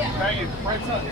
Thank you. Right side.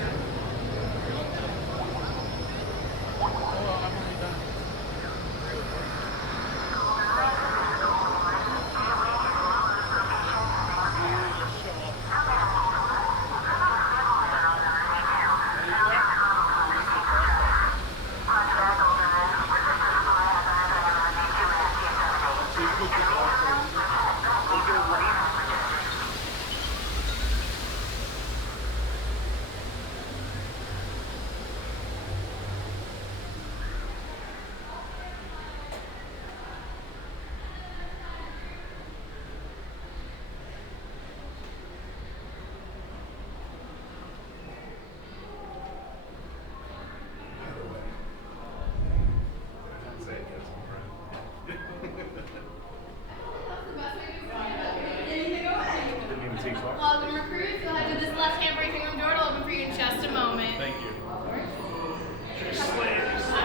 Welcome, recruits. You'll head to this left-hand briefing room door. It'll open for you in just a moment. Thank you. I've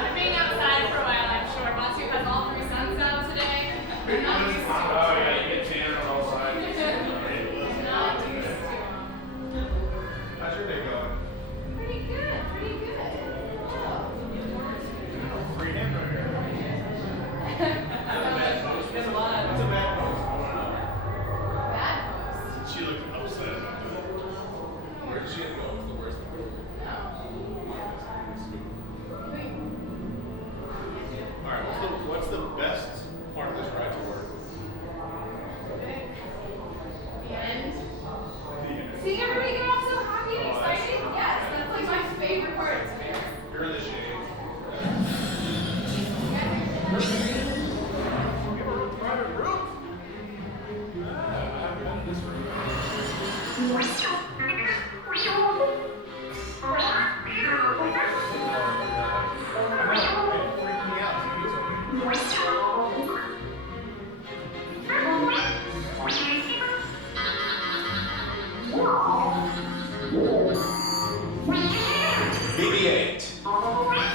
been being outside for a while, I'm sure. Matsu has all 3 suns out today. Not used to Oh, yeah, you get tan on all sides. Not used to How's your day going? Pretty good, pretty good. Free hamburger. Good luck. What's a bad post? Bad post. She looked upset about that. Where did she go? What's the worst one? Alright, what's the best part of this ride to work? The end. Seeing everybody get off so happy and excited? Yes, that's like my favorite part. You're in the shade. Private room? I've been in this room. BB-8.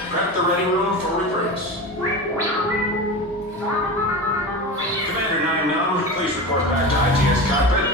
Prep the ready room for recruits. Commander 9-9, please report back to ITS cockpit.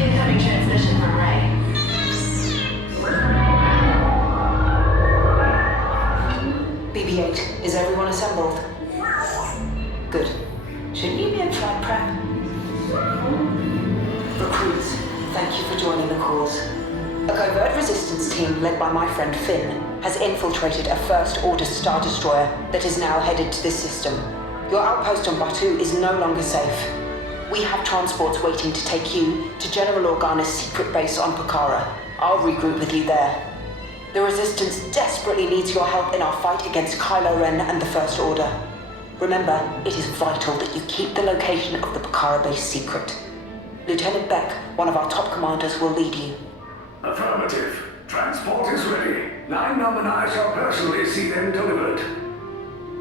Incoming transmission from Rey. BB-8, is everyone assembled? Good. Shouldn't you be in flight prep? Recruits, thank you for joining the cause. A covert resistance team led by my friend Finn has infiltrated a First-Order Star Destroyer that is now headed to this system. Your outpost on Batuu is no longer safe. We have transports waiting to take you to General Organa's secret base on Pucara. I'll regroup with you there. The Resistance desperately needs your help in our fight against Kylo Ren and the First Order. Remember, it is vital that you keep the location of the Pucara base secret. Lieutenant Beck, one of our top commanders, will lead you. Affirmative. Transport is ready. 9-9 and I shall personally see them delivered.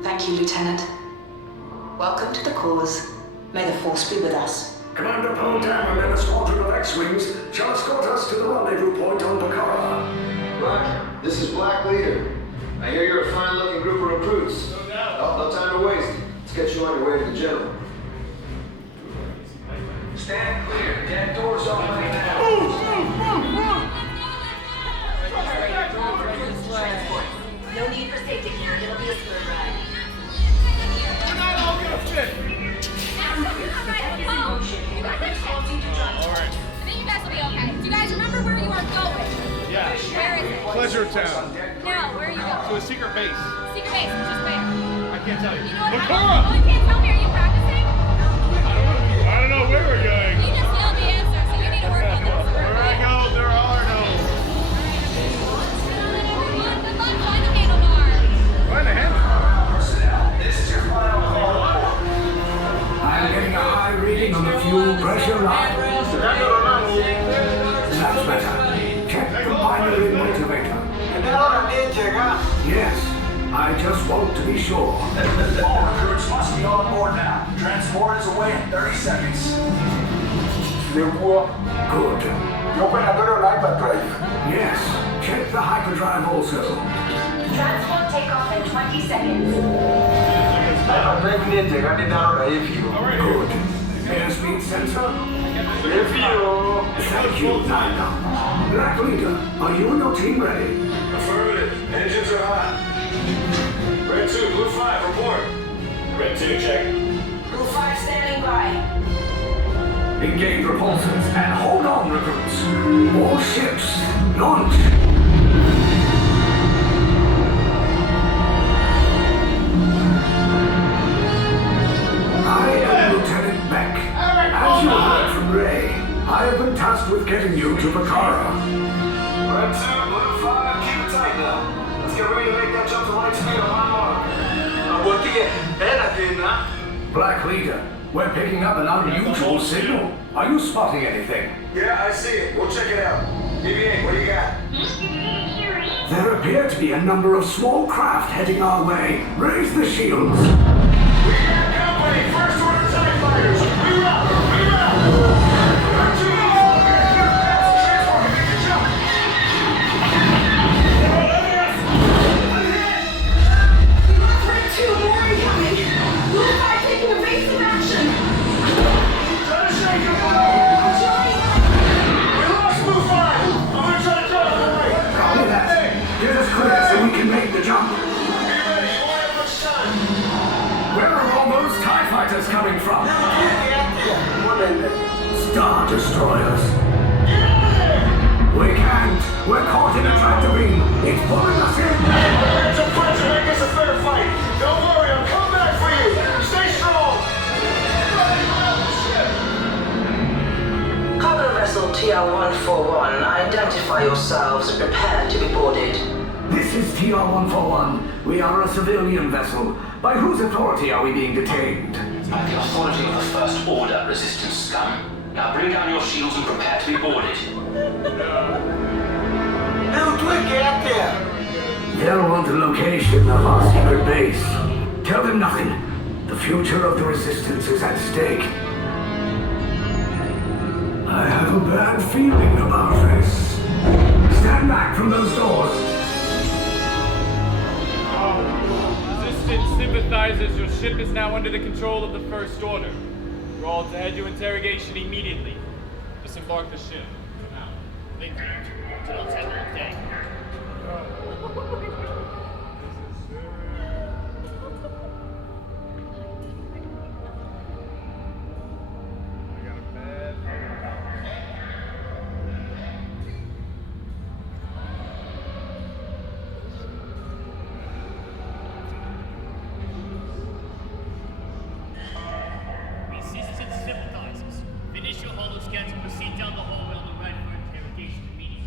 Thank you, Lieutenant. Welcome to the cause. May the Force be with us. Commander Poldam and a squadron of X-Wings shall escort us to the rendezvous point on Pucara. Roger. This is Black Leader. I hear you're a fine-looking group of recruits. No doubt. Oh, no time to waste. Let's get you on your way to the general. Stand clear. Dead doors open now. No need for safety gear. It'll be a smooth ride. We're not all gonna fit. Alright. I think you guys will be okay. Do you guys remember where you are going? Yeah. Where is it? Pleasure Town. No, where are you To going? a secret base. Secret base, which is where? I can't tell you. You know what? Makara! Oh, you can't tell me. Are you practicing? I don't know where we're going. You just yelled the answer, so you need to work on this. Where I go, there are no. Good luck. Find the handlebar. Find a hand. Personnel, this is your final call. I'm getting a high reading on the fuel pressure line. That's better. Check the binary motivator. Yes, I just want to be sure. All recruits must be on board now. Transport is away in 30 seconds. Good. The operatorio hyperdrive. Yes. Check the hyperdrive also. Transport takeoff in 20 seconds. Hyperdrive viene llegando a Good. Airspeed sensor? Thank you, Nina. Black Leader, are you and your team ready? Affirmative. Engines are hot. Red 2, Blue 5, report. Red 2, check. Blue 5 standing by. Engage repulsors and hold on, recruits. All ships, launch. I am Lieutenant Beck. As you heard from Rey, I have been tasked with getting you to Bakara. Red 2, Blue 5, keep it tight now. Let's get ready to make that jump to light speed on my mark. Black Leader, we're picking up an unusual signal. Are you spotting anything? Yeah, I see it. We'll check it out. BB-8, what do you got? There appear to be a number of small craft heading our way. Raise the shields. We got company. First order TIE fighters. Reroute. Red 2, transport. Make the jump. Red 2, more incoming. Blue 5 taking evasive action. Try to shake him. We lost Blue 5. I'm gonna try to drive him away. Copy that. Get us clear so we can make the jump. Be ready. You won't have much time. Where are all those TIE fighters coming from? Star Destroyers. We can't. We're caught in a tractor beam. It's pulling us in. It's a fight to make this a fair fight. Don't worry, I'll come back for you. Stay strong. Cargo vessel TR-141, identify yourselves and prepare to be boarded. This is TR-141. We are a civilian vessel. By whose authority are we being detained? By the authority of the First Order resistance scum. Now bring down your shields and prepare to be boarded. They'll want the location of our secret base. Tell them nothing. The future of the resistance is at stake. I have a bad feeling about this. Stand back from those doors. Resistance sympathizers, your ship is now under the control of the First Order. You're all to head to interrogation immediately. Disembark the ship. Now, thank you. Until it's end of the day. Resistance sympathizers, finish your holoscans and proceed down the hallway on the right for interrogation immediately.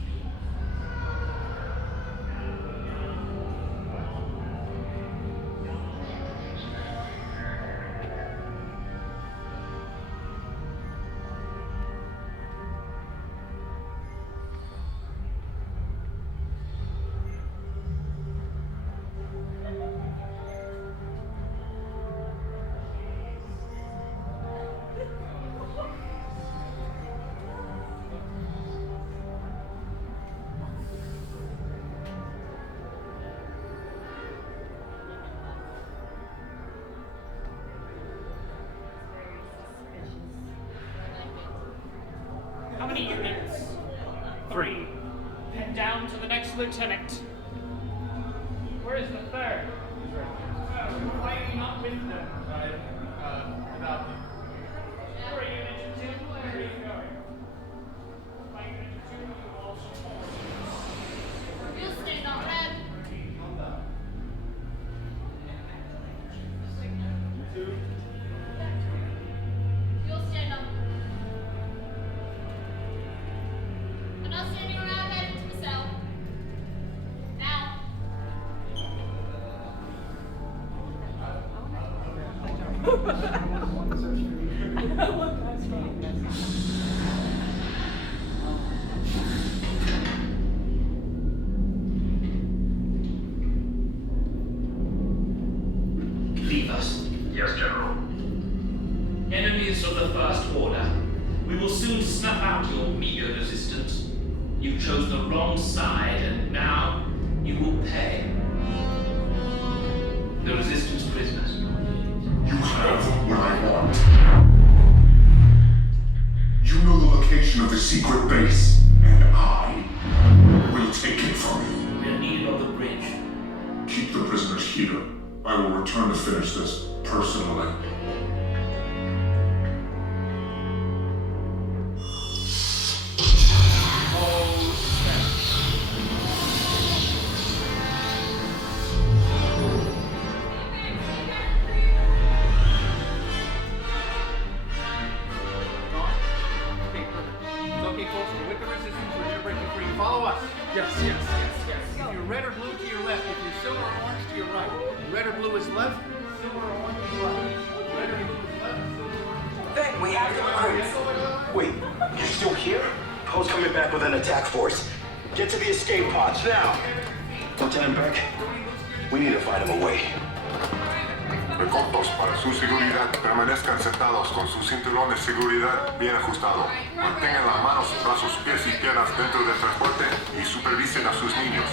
How many units? 3. Head down to the next lieutenant. Where is the third? Why are you not with them? Without them. For Unit 2, where are you going? By Unit 2, you also forward. You'll stand on head. You'll stand up. I'm not standing around heading to the cell. Now. Yes, General. Enemies of the First Order, we will soon snuff out your meager resistance. You chose the wrong side, and now you will pay. The Resistance prisoners. You have what I want. You know the location of the secret base, and I will take it from you. We are needed on the bridge. Keep the prisoners here. I will return to finish this personally. Yes. If you're red or blue to your left, if you're silver or orange to your right. Red or blue is left, silver or orange is right. Red or blue is left, silver or orange is right. Then we have the recruits. Wait, you're still here? Poe's coming back with an attack force. Get to the escape pods now. Lieutenant Beck, we need to find him a way. Recortos para su seguridad. Permanezcan sentados con su cinturón de seguridad bien ajustado. Mantengan las manos, brazos, pies y piernas dentro del transporte y supervisen a sus niños.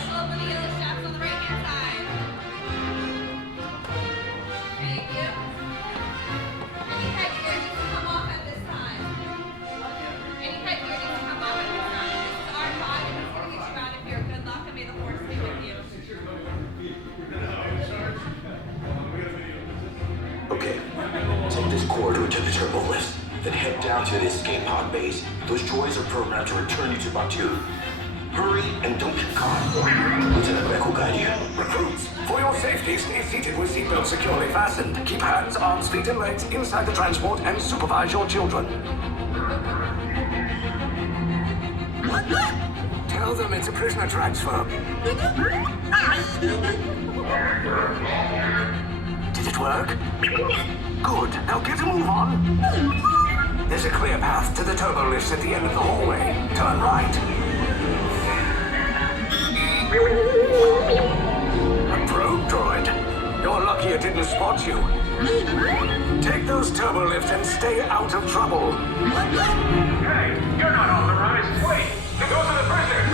Okay, take this corridor to the turbo lift, then head down to the escape pod base. Those droids are programmed to return you to Batuu. Hurry and don't get caught. Lieutenant Beck will guide you. Recruits, for your safety, stay seated with seatbelts securely fastened. Keep hands, arms, feet, and legs inside the transport and supervise your children. Tell them it's a prisoner transfer. Did it work? Good. Now get a move on. There's a clear path to the turbo lifts at the end of the hallway. Turn right. A probe droid. You're lucky it didn't spot you. Take those turbo lifts and stay out of trouble. Hey, you're not authorized. Wait, those are the prisoners.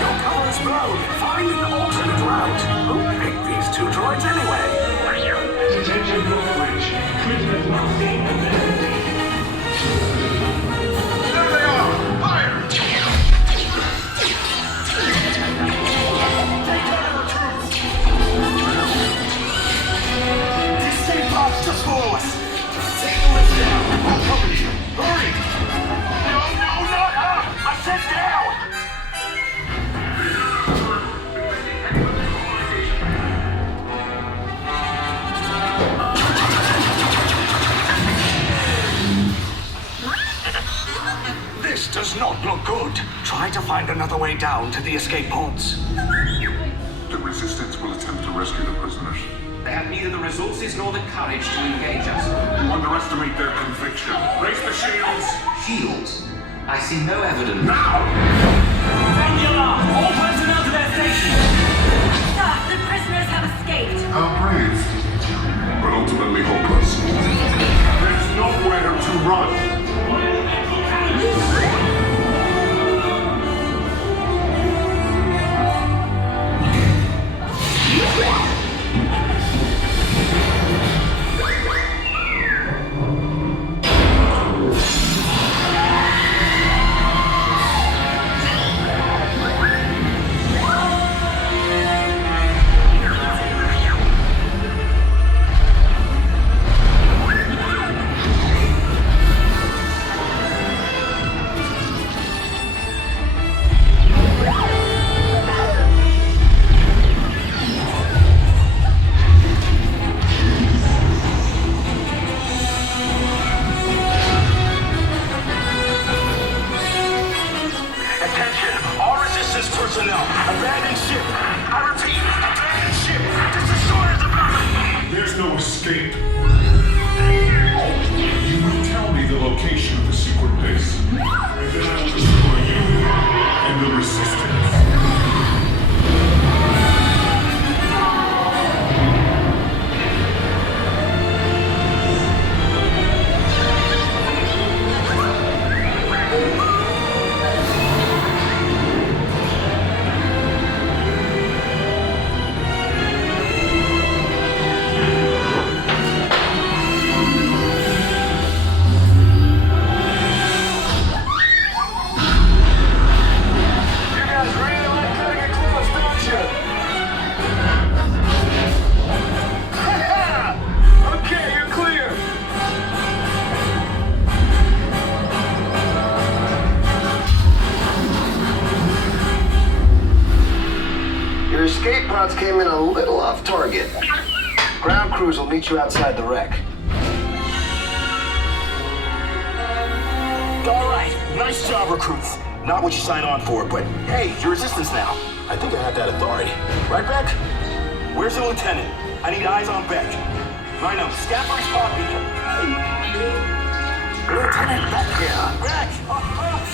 Your cover is blown. Find an alternate route. Who picked these two droids anyway? Attention, bridge. Prisoners must be abandoned. There they are! Fire! Take down the troops! The escape pods just below us! Take the lift down! I'll cover you! Hurry! No, not up! I said down! This does not look good. Try to find another way down to the escape pods. The Resistance will attempt to rescue the prisoners. They have neither the resources nor the courage to engage us. You underestimate their conviction. Raise the shields! Shields? I see no evidence. Now! Sound the alarm! All personnel to their stations! Sir, the prisoners have escaped. How brave, but ultimately hopeless. There's nowhere to run. There's no escape. You will tell me the location of the secret base, and then I will destroy you and the Resistance. shots came in a little off target. Ground crews will meet you outside the wreck. All right, nice job, recruits. Not what you signed on for, but hey, you're resistance now. I think I have that authority. Right, Beck? Where's the lieutenant? I need eyes on Beck. Rhino, scan for his spot beacon. Lieutenant Beck here. Beck!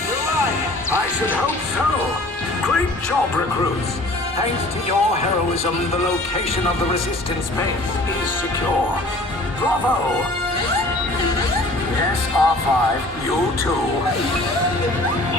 You're alive! I should hope so. Great job, recruits. Thanks to your heroism, the location of the resistance base is secure. Bravo! Yes, R5, you too.